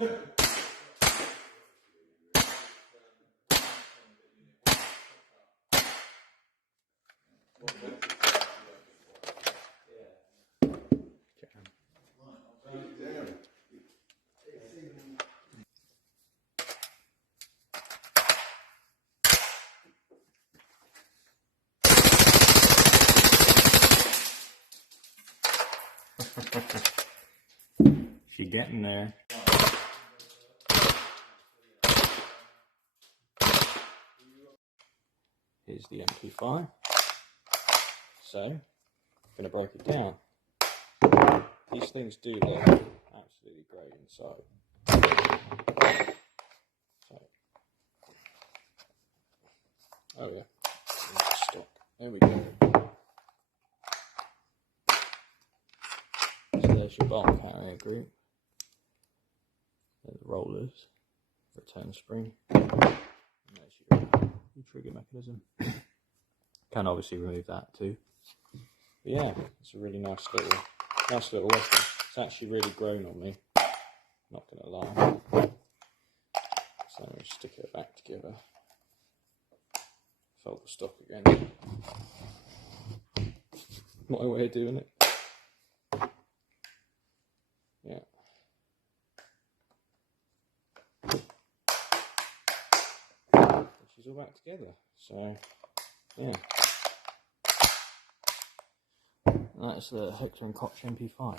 She's getting there. Here's the MP5. So, I'm going to break it down. These things do look absolutely great inside. So, oh yeah, stock. There we go. So there's your bolt carrier group. There's the rollers, return spring, and there's your trigger mechanism. Can obviously remove that too. But yeah, it's a really nice little weapon. It's actually really grown on me, not gonna lie. So I'm gonna stick it back together. Fold the stock again. My way of doing it. Yeah. She's all back together. So yeah. That's the Hector and Koch MP5.